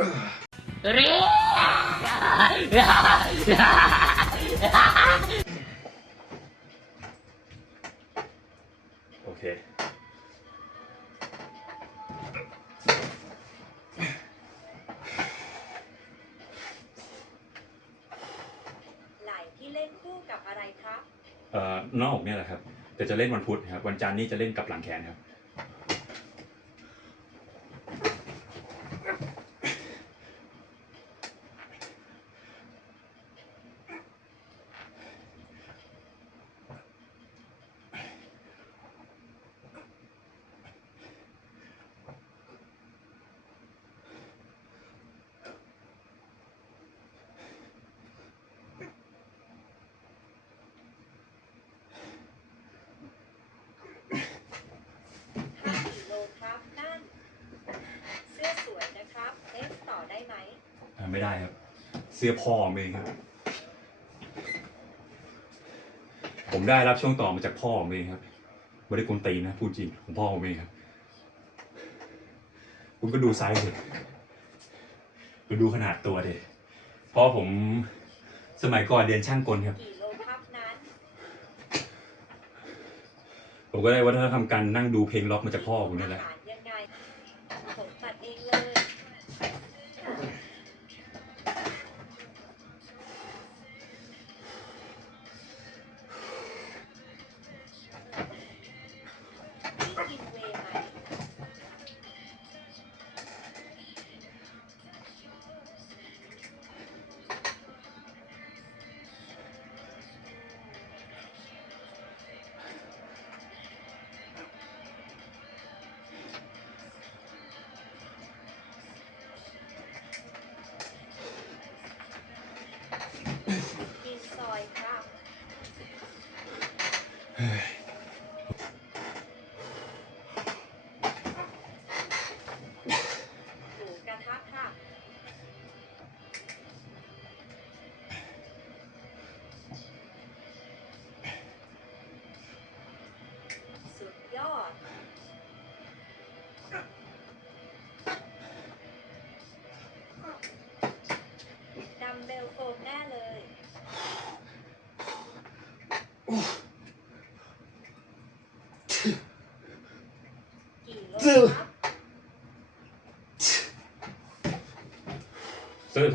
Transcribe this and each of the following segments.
โอเค ไหลที่เล่นคู่กับอะไรครับ เอ่อหน้าอกเนี่ยแหละครับ แต่จะเล่นวันพุธครับ วันจันทร์นี่จะเล่นกับหลังแขนครับ 5 กิโลครับ นั่น เสื้อสวยนะครับเล่นต่อได้ไหม อ่าไม่ได้ครับ เสื้อพ่อผมเองครับ ผมได้รับช่วงต่อมาจากพ่อผมเองครับไม่ได้กุนตีนนะพูดจริงของพ่อผมเองครับ คุณก็ดูไซส์ดิคุณดูขนาดตัวดิเพราะผมสมัยก่อนเรียนช่างกลครับ กี่โลครับนั้น ผมก็ได้วัฒนธรรมการนั่งดูเพลงล็อกมาจากพ่อผมนี่แหละ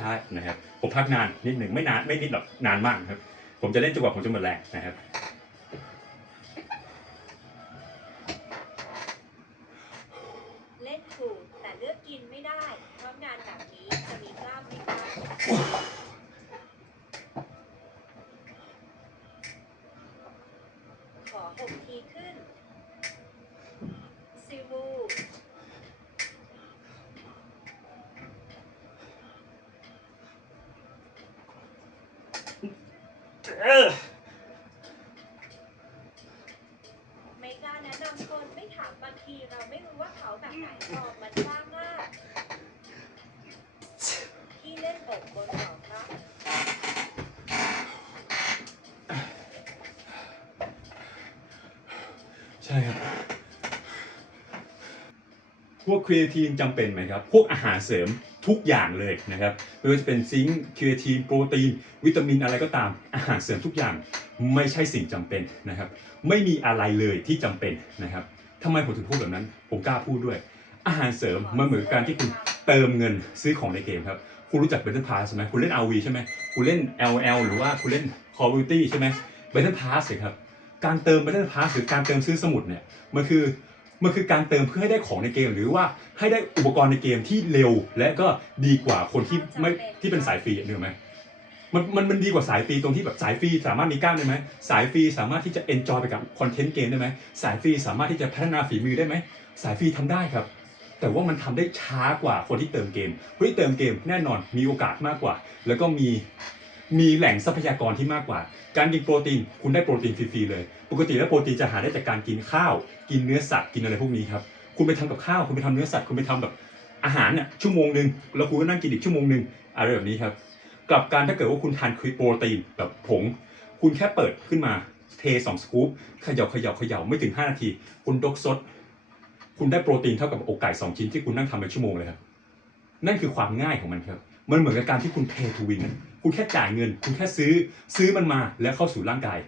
ท้ายนะครับผมพักนานนิดหนึ่งไม่นานไม่นิดหรอกนานมากครับผมจะเล่นจนกว่าผมจะหมดแรงนะครับ เล่นถูกแต่เลือกกินไม่ได้ เพราะงานแบบนี้จะมีกล้ามไหมครับขอหกทีขึ้น ซิวู ไม่กล้าแนะนำคนไม่ถามบางทีเราไม่รู้ว่าเขาแบบไหนออกมันกล้ามากที่เล่นอกบนหอครับ ใช่ครับ พวกครีเอทีนจำเป็นไหมครับ พวกอาหารเสริม ทุกอย่างเลยนะครับไม่ว่าจะเป็นซิงค์คีเอทีนโปรตีน วิตามินอะไรก็ตามอาหารเสริมทุกอย่างไม่ใช่สิ่งจำเป็นนะครับ ไม่มีอะไรเลยที่จำเป็นนะครับทำไมผมถึงพูดแบบนั้น ผมกล้าพูดด้วย อาหารเสริมมันเหมือนการที่คุณเติมเงินซื้อของในเกมครับ คุณรู้จัก Battle Pass ใช่ไหมคุณเล่น RV ใช่ไหมคุณเล่น LL หรือว่าคุณเล่น Call of Duty ใช่ไหม Battle Pass สิครับ การเติม Battle Pass หรือการเติมซื้อสมุดเนี่ย มันคือ มันคือการเติมเพื่อให้ได้ของในเกม หรือว่าให้ได้อุปกรณ์ในเกมที่เร็ว และก็ดีกว่าคนที่ไม่ที่เป็นสายฟรีนึกออกไหมมันมันมันดีกว่าสายฟรีตรงที่แบบสายฟรีสามารถมีกล้ามได้ไหมสายฟรีสามารถที่จะเอนจอยไปกับคอนเทนต์เกมได้ไหมสายฟรีสามารถที่จะพัฒนาฝีมือได้ไหมสายฟรีทำได้ครับ แต่ว่ามันทำได้ช้ากว่าคนที่เติมเกมคนที่เติมเกมแน่นอนมีโอกาสมากกว่า แล้วก็มี มีแหล่งทรัพยากรที่มากกว่า การกินโปรตีนคุณได้โปรตีนฟรีๆเลย ปกติแล้วโปรตีนจะหาได้จากการกินข้าว กินเนื้อสัตว์กินอะไรพวกนี้ครับคุณไปทำกับข้าวคุณไปทำเนื้อสัตว์คุณไปทำแบบอาหารเนี่ยชั่วโมงหนึ่งแล้วคุณก็นั่งกินอีกชั่วโมงหนึ่งอะไรแบบนี้ครับกลับการถ้าเกิดว่าคุณทานโปรตีนแบบผง คุณแค่เปิดขึ้นมาเทสองสกู๊ปเขย่าเขย่าเขย่าไม่ถึง 5 นาที คุณดกซด คุณได้โปรตีนเท่ากับอกไก่สองชิ้นที่คุณนั่งทำเป็นชั่วโมงเลยครับ นั่นคือความง่ายของมันครับ มันเหมือนกับการที่คุณ pay to win อะ คุณแค่จ่ายเงิน คุณแค่ซื้อซื้อมันมาแล้วเข้าสู่ร่างกาย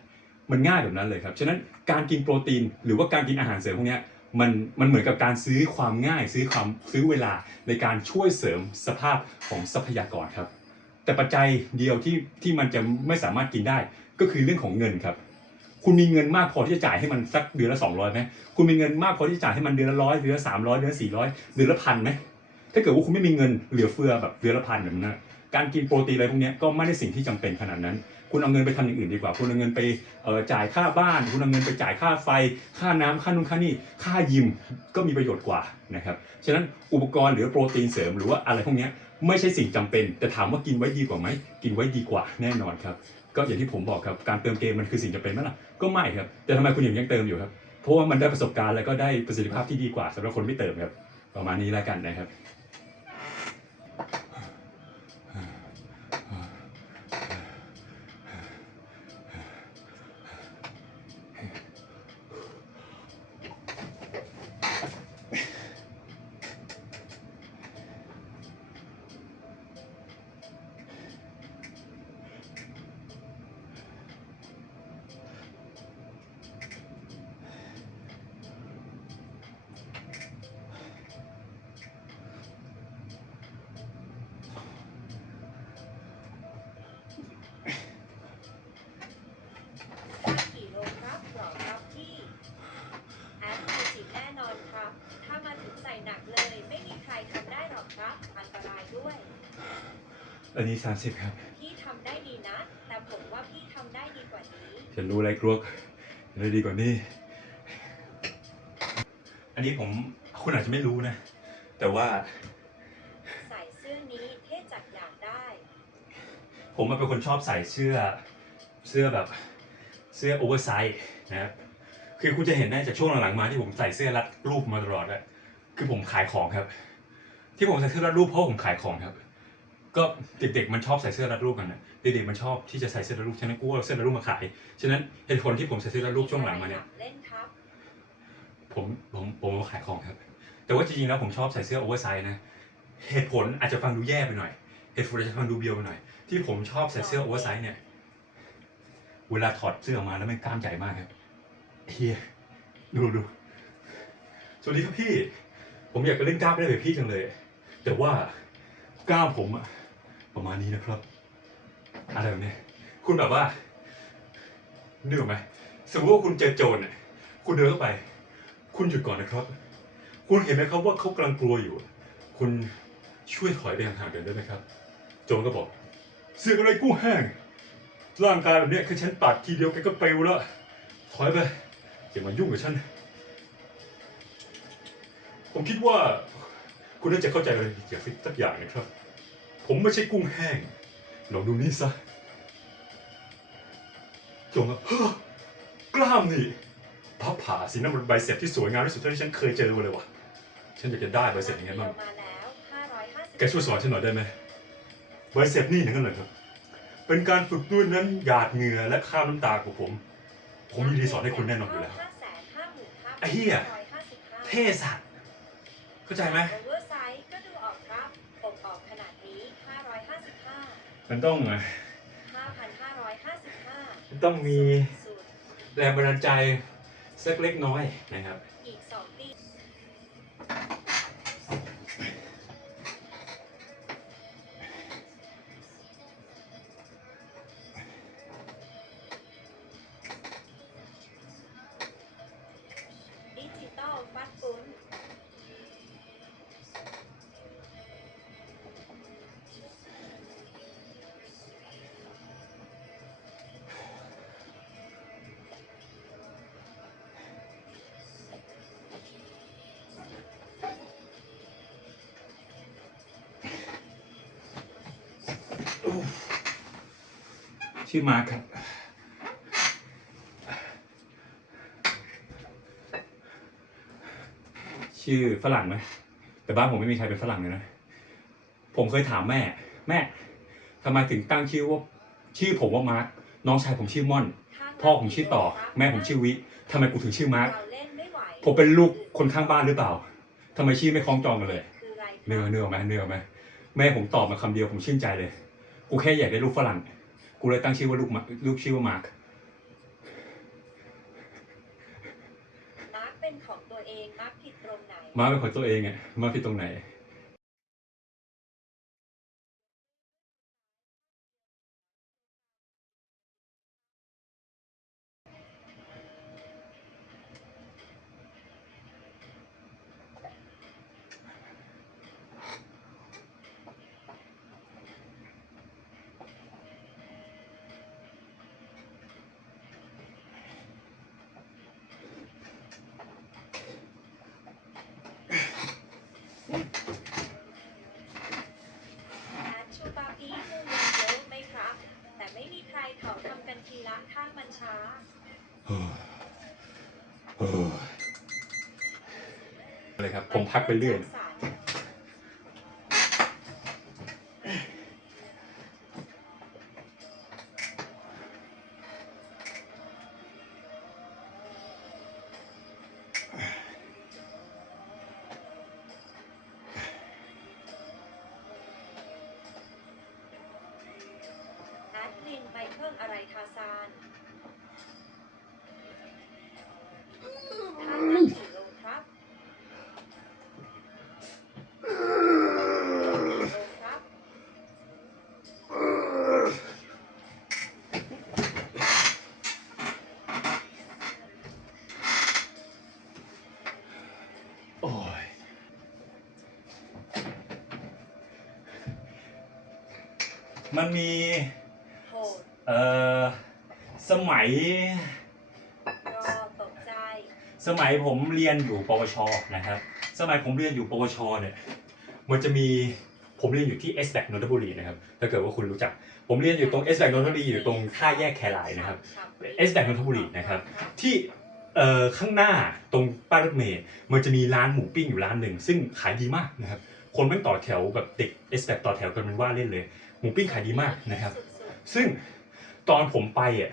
มันง่ายแบบนั้นเลยครับ ฉะนั้นการกินโปรตีนหรือว่าการกินอาหารเสริมพวกนี้มันมันเหมือนกับการซื้อความง่าย ซื้อความซื้อเวลาในการช่วยเสริมสภาพของทรัพยากรครับ แต่ปัจจัยเดียวที่ที่มันจะไม่สามารถกินได้ก็คือเรื่องของเงินครับคุณมีเงินมากพอที่จะจ่ายให้มันสักเดือนละ200ไหมคุณมีเงินมากพอที่จะจ่ายให้มันเดือนละร้อยเดือนละสามร้อยเดือนละสี่ร้อยเดือนละพันไหมถ้าเกิดว่าคุณไม่มีเงินเหลือเฟือแบบเดือนละพันแบบนั้นนะ การกินโปรตีนอะไรพวกนี้ก็ไม่ได้สิ่งที่จำเป็นขนาดนั้น คุณเอาเงินไปทำอย่างอื่นดีกว่า คุณเอาเงินไปจ่ายค่าบ้าน คุณเอาเงินไปจ่ายค่าไฟ ค่าน้ำค่านู่นค่านี่ค่ายิมก็มีประโยชน์กว่านะครับฉะนั้นอุปกรณ์หรือโปรตีนเสริมหรือว่าอะไรพวกนี้ไม่ใช่สิ่งจำเป็น แต่ถามว่ากินไว้ดีกว่าไหมกินไว้ดีกว่าแน่นอนครับก็อย่างที่ผมบอกครับการเติมเกมมันคือสิ่งจำเป็นไหมล่ะก็ไม่ครับแต่ทำไมคุณยังยังเติมอยู่ครับเพราะว่ามันได้ประสบการณ์แล้วก็ได้ประสิทธิภาพที่ดีกว่าสำหรับคนไม่เติมครับประมาณนี้แล้วกันนะครับ 30 ครับ พี่ทำได้ดีนะ แต่ผมว่าพี่ทำได้ดีกว่านี้ ฉันรู้อะไรกลัวอะไรดีกว่านี้ อันนี้ผมคุณอาจจะไม่รู้นะ แต่ว่าใส่เสื้อนี้เท่จัดอยากได้ ผมอะเป็นคนชอบใส่เสื้อเสื้อแบบเสื้อโอเวอร์ไซส์นะครับ คือคุณจะเห็นได้จากช่วงหลังๆมาที่ผมใส่เสื้อรัดรูปมาตลอดอะคือผมขายของครับ ที่ผมใส่เสื้อรัดรูปเพราะผมขายของครับ ก็เด็กๆมันชอบใส่เสื้อรัดรูปกันนะเด็กๆมันชอบที่จะใส่เสื้อรัดรูปฉะนั้นกูก็เอาเสื้อรัดรูปมาขายฉะนั้นเหตุผลที่ผมใส่เสื้อรัดรูปช่วงหลังมาเนี่ยเล่นครับผมผมผมขายของครับ แต่ว่าจริงๆแล้วผมชอบใส่เสื้อโอเวอร์ไซส์นะเหตุผลอาจจะฟังดูแย่ไปหน่อยเหตุผลอาจจะฟังดูเบียวไปหน่อย ที่ผมชอบใส่เสื้อโอเวอร์ไซส์เนี่ยเวลาถอดเสื้อออกมาแล้วมันกล้ามใหญ่มากครับเฮียดูดูสวัสดีครับพี่ ผมอยากจะเล่นกล้ามได้แบบพี่จังเลย แต่ว่ากล้ามผมอะ ประมาณนี้นะครับ อะไรแบบนี้คุณแบบว่านึกออกไหมสมมติว่าคุณเจอโจรเนี่ยคุณเดินเข้าไป คุณหยุดก่อนนะครับ คุณเห็นไหมครับว่าเขากำลังกลัวอยู่ คุณช่วยถอยไปห่างๆกันได้ไหมครับ โจรก็บอก เสือกอะไรกู้แห้ง ร่างกายแบบเนี้ยแค่ฉันปัดทีเดียวแกก็เปลวแล้วถอยไปอย่ามายุ่งกับฉัน ผมคิดว่าคุณน่าจะเข้าใจอะไรอย่างสักอย่างนะครับ ผมไม่ใช่กุ้งแห้ง ลองดูนี่ซะจงอะเฮ้อกล้ามนี่พับผ่าสีน้ำมันใบเสร็จที่สวยงามที่สุดเท่าที่ฉันเคยเจอเลยว่ะ ฉันอยากจะได้ใบเสร็จอย่างนี้นบ้างแกช่วยสอนฉันหน่อยได้ไหมใบเสร็จนี่หนั่กันเลยครับ เป็นการฝึกด้วยนั้นหยาดเหงื่อและข้ามน้ำตาของผม ผมยินดีสอนให้คุณแน่นอนอยู่แล้ว ไอ้เหี้ย เท่สัตว์เข้าใจไหม มันต้อง5,555มันต้องมีสุดแรงบันดาลใจสักเล็กน้อยนะครับอีก ชื่อมาร์คครับ ชื่อฝรั่งไหมแต่บ้านผมไม่มีใครเป็นฝรั่งเลยนะ ผมเคยถามแม่ แม่ทำไมถึงตั้งชื่อว่าชื่อผมว่ามาร์คน้องชายผมชื่อม่อน พ่อผมชื่อต่อ แม่ผมชื่อวิทำไมกูถึงชื่อมาร์คเราเล่นไม่ไหวผมเป็นลูกคนข้างบ้านหรือเปล่าทำไมชื่อไม่คล้องจองกันเลยคืออะไรเนื้อเนื้อไหมเนื้อไหมแม่ผมตอบมาคำเดียวผมชื่นใจเลย กูแค่อยากได้ลูกฝรั่ง กูเลยตั้งชื่อว่าลูกมาลูกชื่อว่ามาร์คมาร์กเป็นของตัวเองมาร์กผิดตรงไหนมาร์คเป็นของตัวเองอะมาร์คผิดตรงไหน แอดชูปาปีมูเงินเยอะไหมครับ แต่ไม่มีใครเขา ทีละข้างมันช้า เลยครับ ผมพักไปเรื่อย มันมีโหดเอ่อสมัยรอตกใจสมัยผมเรียนอยู่ปวชนะครับ สมัยผมเรียนอยู่ปวชเนี่ยมันจะมีผมเรียนอยู่ที่ s b a c นนทบุรีนะครับถ้าเกิดว่าคุณรู้จัก ผมเรียนอยู่ตรง s b a c นนทบุรีอยู่ตรงท่าแยกแครายนะครับ S แบกนนทบุรีนะครับ ที่เอ่อข้างหน้าตรงป้ายรถเมล์มันจะมีร้านหมูปิ้งอยู่ร้านหนึ่ง ซึ่งขายดีมากนะครับ คนแม่งต่อแถวแบบเด็ก S แบกต่อแถวกันเป็นว่าเล่นเลย หมูปิ้งขายดีมากนะครับ ซึ่งตอนผมไปอะ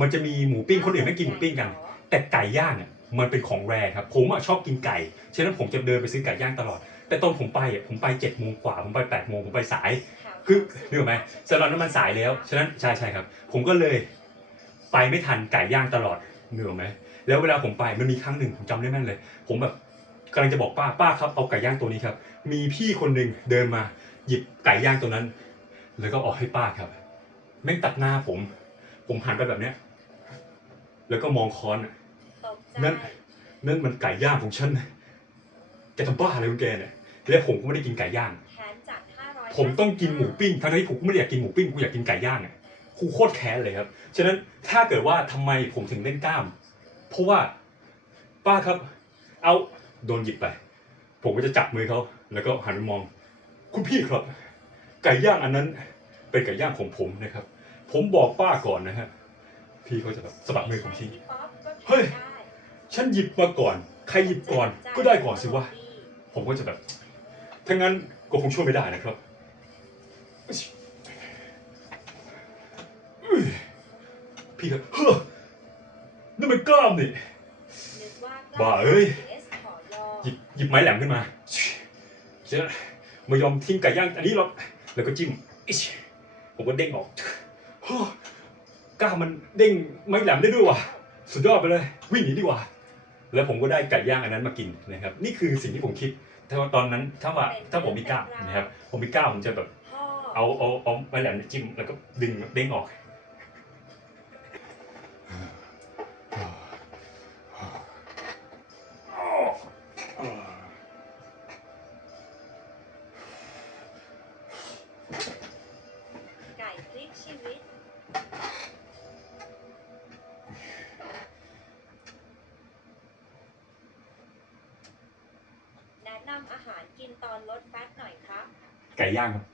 มันจะมีหมูปิ้งคนอื่นไม่กินหมูปิ้งกัน แต่ไก่ย่างอะมันเป็นของแรครับ ผมอะชอบกินไก่ ฉะนั้นผมจะเดินไปซื้อไก่ย่างตลอด แต่ตอนผมไปอะผมไป7จ็ดโมงกว่า ผมไป8ปดโมงผมไปสาย คือนึกออไหมสำหรับนั้นมันสายแล้ว ฉะนั้นใช่ใช่ครับ ผมก็เลยไปไม่ทันไก่ย่างตลอดนึกออกไหมแล้วเวลาผมไปมันมีครั้งหนึ่งผมจำได้แม่นเลย ผมแบบกำลังจะบอกป้าป้าครับเอาไก่ย่างตัวนี้ครับ มีพี่คนหนึ่งเดินมาหยิบไก่ย่างตัวนั้น แล้วก็เออกให้ป้าครับแม่งตัดหน้าผม ผมหันไปแบบเนี้ย แล้วก็มองค้อนอะตกใจนั่นนั่นมันไก่ย่างของฉันนะแกทำบ้าอะไรของแกเนี่ยแล้วผมก็ไม่ได้กินไก่ย่างแขนจาก500ผมต้องกินหมูปิ้งทั้งที่ผมก็ไม่ได้อยากกินหมูปิ้งกูอยากกินไก่ย่างอะกูโคตรแค้นเลยครับ ฉะนั้นถ้าเกิดว่าทำไมผมถึงเล่นกล้าม เพราะว่าป้าครับ เอาโดนหยิบไป ผมก็จะจับมือเขาแล้วก็หันไปมอง คุณพี่ครับ ไก่ย่างอันนั้นเป็นไก่ย่างของผมนะครับ ผมบอกป้าก่อนนะฮะพี่เขาจะแบบสะบัดมือผมทิ้งพี่ป๊อปก็เฮ้ยได้ฉันหยิบมาก่อน ใครหยิบก่อนก็ได้ก่อนสิวะผมก็จะแบบถ้างั้นก็คงช่วยไม่ได้นะครับพี่ครับเฮ้อนั่นมันกล้ามนี่นึกว่าบ้าเอ้ยเอสขอยอหยิบหยิบไม้แหลมขึ้นมาเจ๊ไม่ยอมทิ้งไก่ย่างอันนี้หรอก แล้วก็จิ้มอิชผมก็เด้งออกเฮ้อกล้ามมันเด้งไม่แหลมได้ด้วยว่ะสุดยอดไปเลย วิ่งหนีดีกว่า แล้วผมก็ได้ไก่ย่างอันนั้นมากินนะครับ นี่คือสิ่งที่ผมคิดถ้าว่าตอนนั้นถ้าว่าถ้าผมมีกล้านะครับผมมีกล้าผมจะแบบ เอาเอาเอาไม่แหลมจิ้มแล้วก็ดึงเด้งออก อนลดแฟตหน่อยครับ ไก่ย่างครับ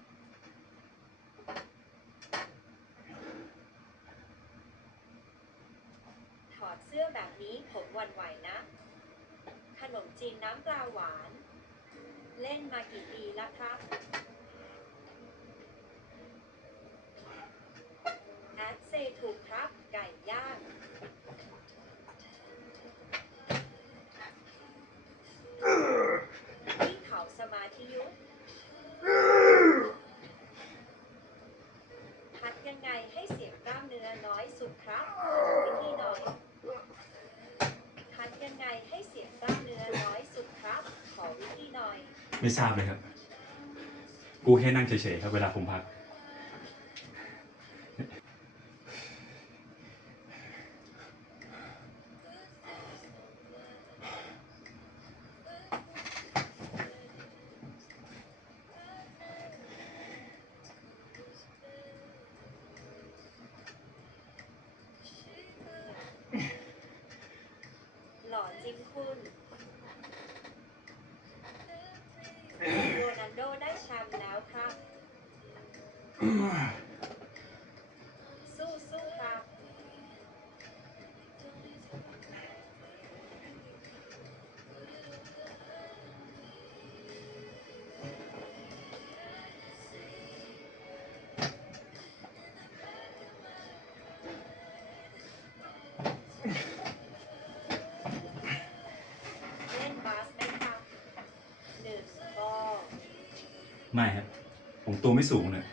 ไม่ทราบเลยครับ กูแค่นั่งเฉยๆครับเวลาผมพัก ไม่ครับผมตัวไม่สูงเลย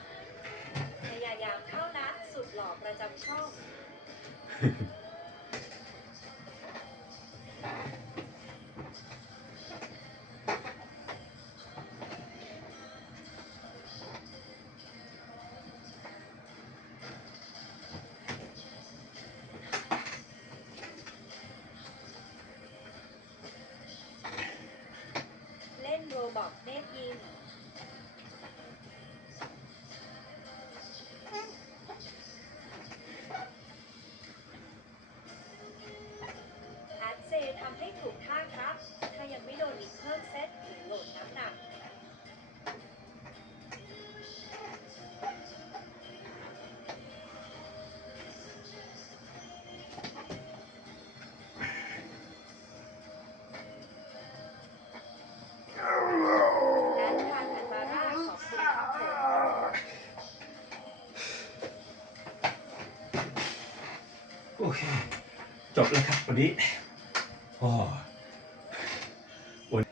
เค จบแล้วครับวันนี้โอ้วัน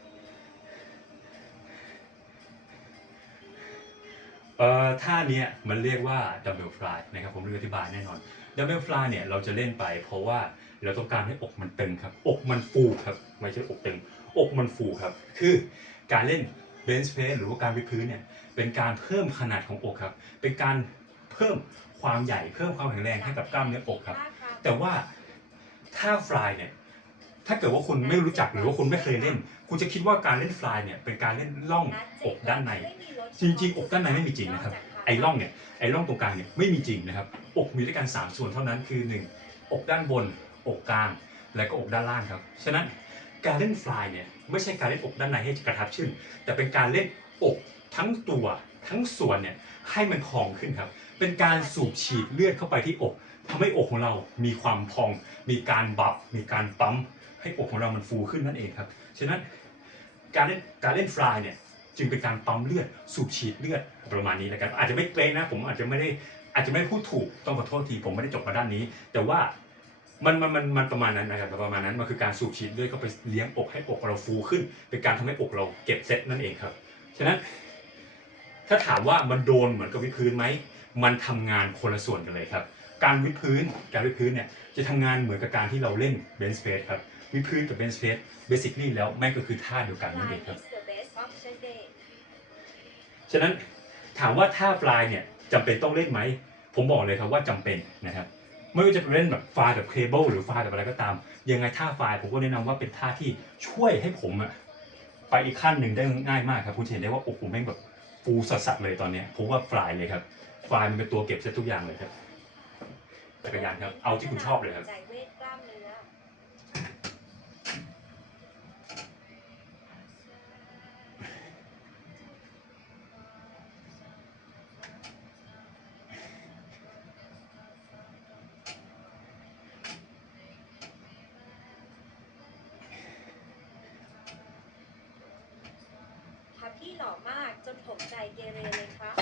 เอ่อท่าเนี้ยมันเรียกว่าดัมเบลฟลายนะครับผมเรียอธิบายแน่นอนดัมเบลฟลายเนี่ยเราจะเล่นไปเพราะว่าเราต้องการให้อกมันตึงครับ อกมันฟูครับ ไม่ใช่อกตึง อกมันฟูครับ คือการเล่นเบนช์เพสหรือว่าการวิดพื้นเนี่ยเป็นการเพิ่มขนาดของอกครับ เป็นการเพิ่มความใหญ่เพิ่มความแข็งแรงให้กับกล้ามเนื้ออกครับ แต่ว่าถ้าฟลายเนี่ยถ้าเกิดว่าคุณไม่รู้จักหรือว่าคุณไม่เคยเล่น คุณจะคิดว่าการเล่นฟลายเนี่ยเป็นการเล่นล่องอกด้านใน จริงๆ อกด้านในไม่มีจริงนะครับไอ้ร่องเนี่ยไอ้ร่องตรงกลางเนี่ยไม่มีจริงนะครับ อกมีด้วยกันสามส่วนเท่านั้นคือหนึ่งอกด้านบน อกกลาง และก็อกด้านล่างครับฉะนั้นการเล่นฟลายเนี่ยไม่ใช่การเล่นอกด้านในให้กระทับขึ้นแต่เป็นการเล่นอกทั้งตัวทั้งส่วนเนี่ยให้มันพองขึ้นครับ เป็นการสูบฉีดเลือดเข้าไปที่อก ทำให้อกของเรามีความพอง มีการบัฟมีการปั๊มให้อกของเรามันฟูขึ้นนั่นเองครับฉะนั้นการเล่นการเล่นฟลายเนี่ยจึงเป็นการปั๊มเลือดสูบฉีดเลือดประมาณนี้แล้วกันอาจจะไม่เกรงนะผมอาจจะไม่ได้อาจจะไม่พูดถูกต้องขอโทษทีผมไม่ได้จบมาด้านนี้ แต่ว่ามันมันมันมันประมาณนั้นนะครับประมาณนั้นมันคือการสูบฉีดเลือดเข้าไปเลี้ยงอกให้อกเราฟูขึ้น เป็นการทำให้อกเราเก็บเซตนั่นเองครับฉะนั้น ถ้าถามว่ามันโดนเหมือนกับวิพื้นไหมมันทำงานคนละส่วนกันเลยครับ การวิดพื้นการวิดพื้นเนี่ยจะทำงานเหมือนกับการที่เราเล่นเบนช์เพสครับวิดพื้นกับเบนช์เพสเบสิคลี่แล้วแม่งก็คือท่าเดียวกันนั่นเองครับ is the best option day ฉะนั้นถามว่าท่าฟลายเนี่ยจำเป็นต้องเล่นไหม ผมบอกเลยครับว่าจำเป็นนะครับไม่ว่าจะเป็นเล่นแบบฟลายแบบเคเบิลหรือฟลายแบบอะไรก็ตาม ยังไงท่าฟลายผมก็แนะนำว่าเป็นท่าที่ช่วยให้ผมอะไปอีกขั้นหนึ่งได้ง่ายมากครับคุณจะเห็นได้ว่าอกผมแม่งแบบฟูสัสๆเลยตอนเนี้ยผมว่าฟลายเลยครับฟลายมันเป็นตัวเก็บเซตทุกอย่างเลยครับ จักรยานครับ เอาที่คุณชอบเลยครับใจเวทกล้ามเนื้อครับพี่หล่อมากจนผมใจเกเรเลยครับ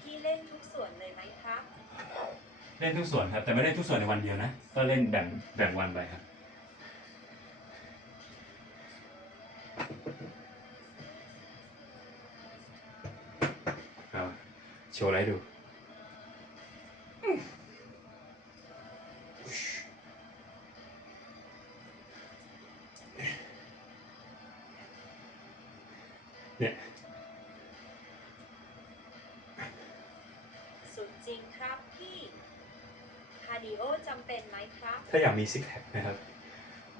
พี่เล่นทุกส่วนเลยไหมครับ เล่นทุกส่วนครับ แต่ไม่ได้ทุกส่วนในวันเดียวนะ ก็เล่นแบ่งแบ่งวันไปครับ โชว์อะไรดู ถ้าอยากมีซิกแพคนะครับ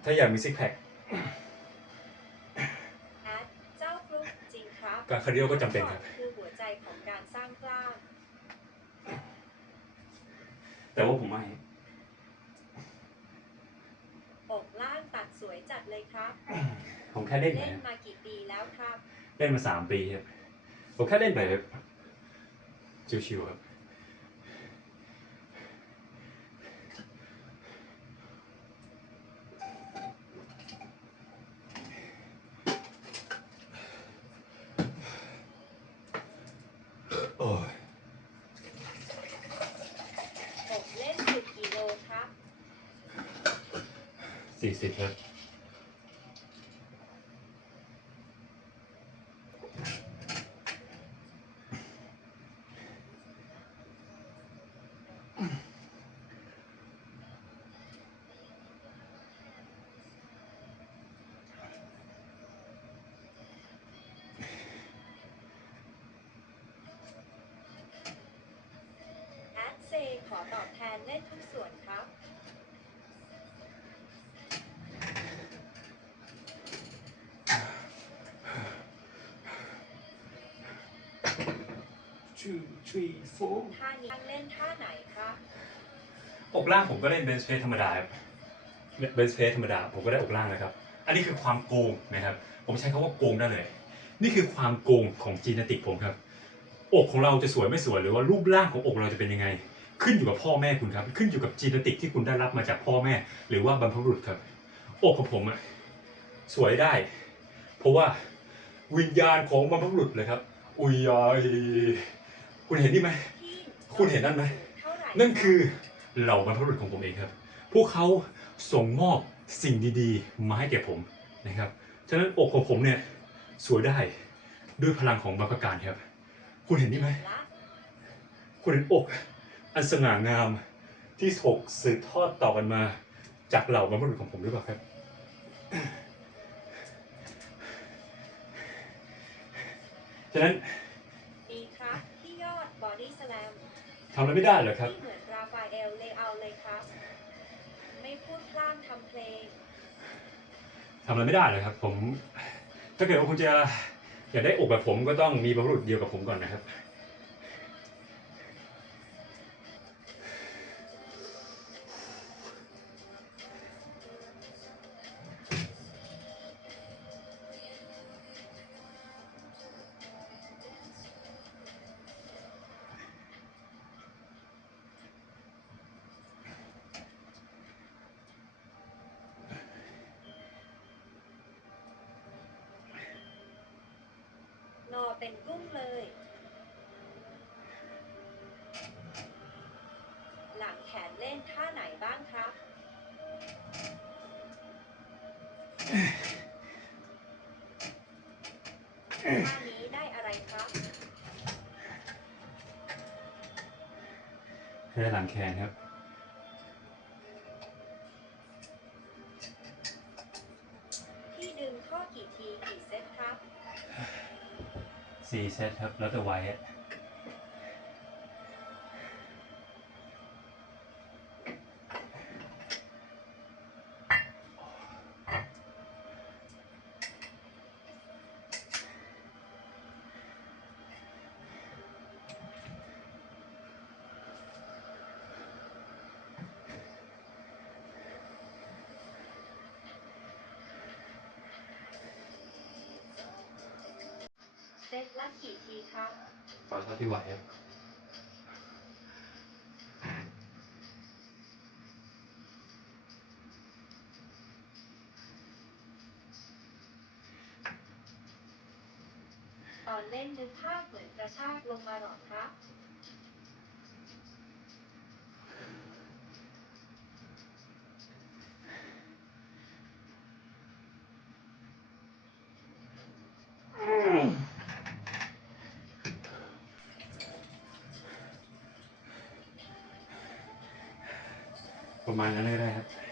ถ้าอยากมีซิกแพคแอดเจ้าฟลุกจริงครับการคาร์ดิโอก็จำเป็นครับคือหัวใจของการสร้างกล้ามแต่ว่าผมไม่อกล่างตัดสวยจัดเลยครับ ผมแค่เล่นไปเล่นครับมากี่ปีแล้วครับ เล่นมาสามปีครับ ผมแค่เล่นไปครับชิวๆครับ โอ้ย อกเล่นสิบกิโลครับ สี่สิบครับ แอดเซ ขอตอบแทนเล่นทุกส่วนครับ two three four ท่านี้เล่นท่าไหนครับ อกล่างผมก็เล่นเบนช์เพสธรรมดาครับเบนช์เพสธรรมดาผมก็ได้อกล่างนะครับ อันนี้คือความโกงนะครับ ผมใช้คำว่าโกงได้เลย นี่คือความโกงของจีนติกผมครับ อกของเราจะสวยไม่สวยหรือว่ารูปร่างของอกเราจะเป็นยังไง ขึ้นอยู่กับพ่อแม่คุณครับ ขึ้นอยู่กับจีนติกที่คุณได้รับมาจากพ่อแม่ หรือว่าบรรพบุรุษครับอกของผมอะสวยได้ เพราะว่าวิญญาณของบรรพบุรุษเลยครับ อุยยายคุณเห็นนี่ไหมพี่คุณเห็นนั่นไหมเท่าไหร่นั่นคือเหล่าบรรพบุรุษของผมเองครับ พวกเขาส่งมอบสิ่งดีๆ มาให้แก่ผมนะครับ ฉะนั้นอกของผมเนี่ยสวยได้ด้วยพลังของบรรพการครับ คุณเห็นนี่ไหมละคุณเห็นอก อันสง่างามที่ถูกสืบทอดต่อกันมาจากเหล่าบรรพบุรุษของผมหรือเปล่าครับ ฉะนั้นดีครับที่ยอดบอดี้สแลมทำอะไรไม่ได้เหรอครับ ที่เหมือนราฟาเอลเลเอาเลยครับ ไม่พูดพล่ามทำเพลง ทำอะไรไม่ได้เลยครับ ผม ถ้าเกิดว่าคุณจะอยากได้อกแบบผมก็ต้องมีบรรพบุรุษเดียวกับผมก่อนนะครับ เป็นกุ้งเลย หลังแขนเล่นท่าไหนบ้างครับ ท่านี้ได้อะไรครับให้หลังแขนครับ 4 เซตครับ แล้วแต่ไว พี่ไหวตอนเล่นนึกภาพเหมือนกระชากลงมาหรอครับ ประมาณนั้นก็ได้ครับ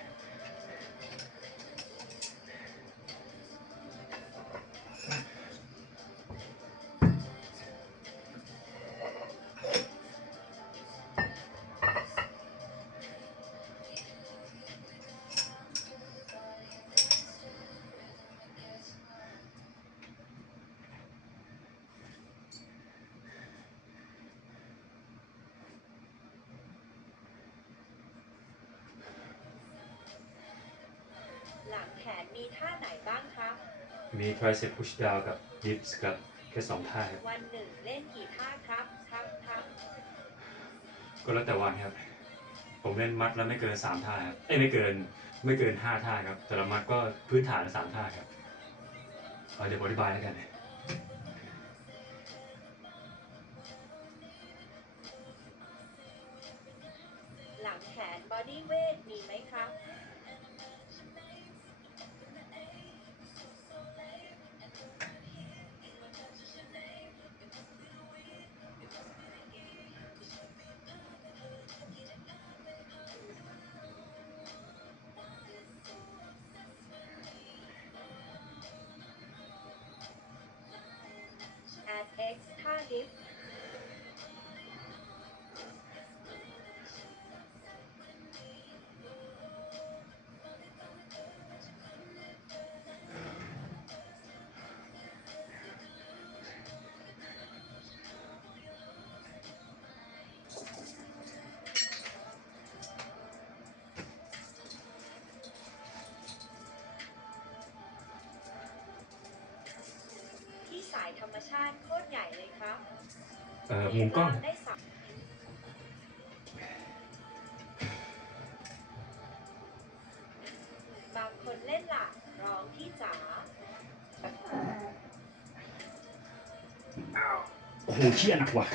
มี tricep push down กับ dips ครับแค่สองท่าครับวันหนึ่งเล่นกี่ท่าครับครับครับก็แล้วแต่วันครับ ผมเล่นมัดแล้วไม่เกินสามท่าครับเอ้ยไม่เกินไม่เกินห้าท่าครับแต่ละมัดก็พื้นฐานละสามท่าครับเอาเดี๋ยวผมอธิบายแล้วกัน มชาติโคตรใหญ่เลยครับเอ่อมุมกล้อง ได้สับบางคนเล่นหลักร้องที่จ๋าโอ้โหเชี่ยหนักว่ะ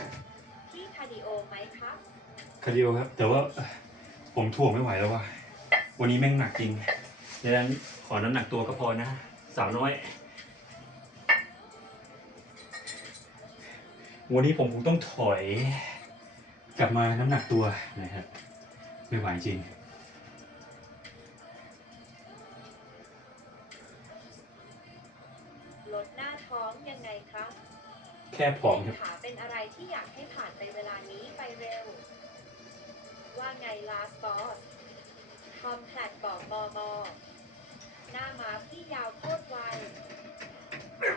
ที่คาร์ดิโอไหมครับ คาร์ดิโอครับ แต่ว่าเอ่อผมถ่วงไม่ไหวแล้วว่ะ วันนี้แม่งหนักจริงดังนั้นขอน้ำหนักตัวก็พอนะ สาวน้อย วันนี้ผมคงต้องถอย กลับมาน้ำหนักตัวนะครับไม่ไหวจริง ลดหน้าท้องยังไงครับแค่ผอมครับ ขาเป็นอะไรที่อยากให้ผ่านไปเวลานี้ไปเร็ว ว่าไงลาสบอสทอมแพลตบอกมอมอหน้าม้าพี่ยาวโคตรไว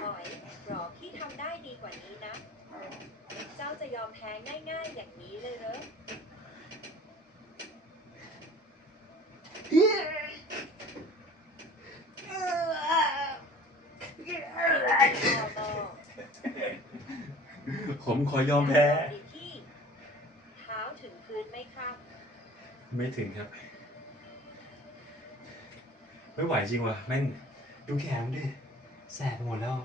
หอยหรอพี่ทำได้ดีกว่านี้นะ เจ้าจะยอมแพ้ง่ายๆอย่างนี้เลยเหรอมอมอผมขอยอมแพ้ ที่เท้าถึงพื้นไหมครับ ไม่ถึงครับ ไม่ไหวจริงว่ะแม่งดูแขนดิแสบไปหมดแล้ว